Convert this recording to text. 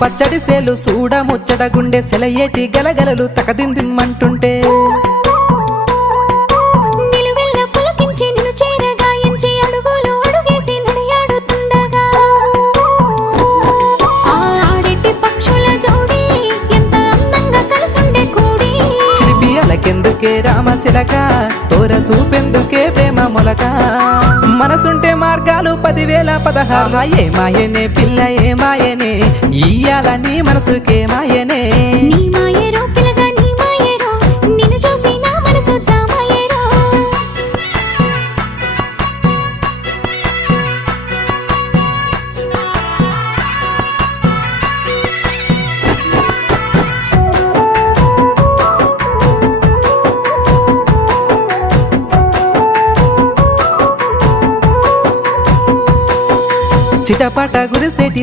పచ్చడి సేలు సూడ ముచ్చట గుండె సెలయేటి గలగలలు తకదిందిమ్మంటుంటే నిలువెల్ల పులకించి నిన్ను చేరగాయించి అడుగులు అడుగేసి నడియాడుతుండగా ఆడెట్టి పక్షుల జోడి ఎంత అందంగా కలుసుండే కూడి చిలిపి అలకెందుకే రామశిలక తోర సూపెందుకే ప్రేమ మొలక మనసుంటే మార్గాలు 10,016 ఏ మాయనే పిల్ల ఏ మాయనే ఇయ్యాల నీ మనసుకే మాయనే నీ మాయేరో పిల్లగా నీ మాయేరో నిన్ను చూసి నా మనసు జామాయేరో చిటపట గురిసేటి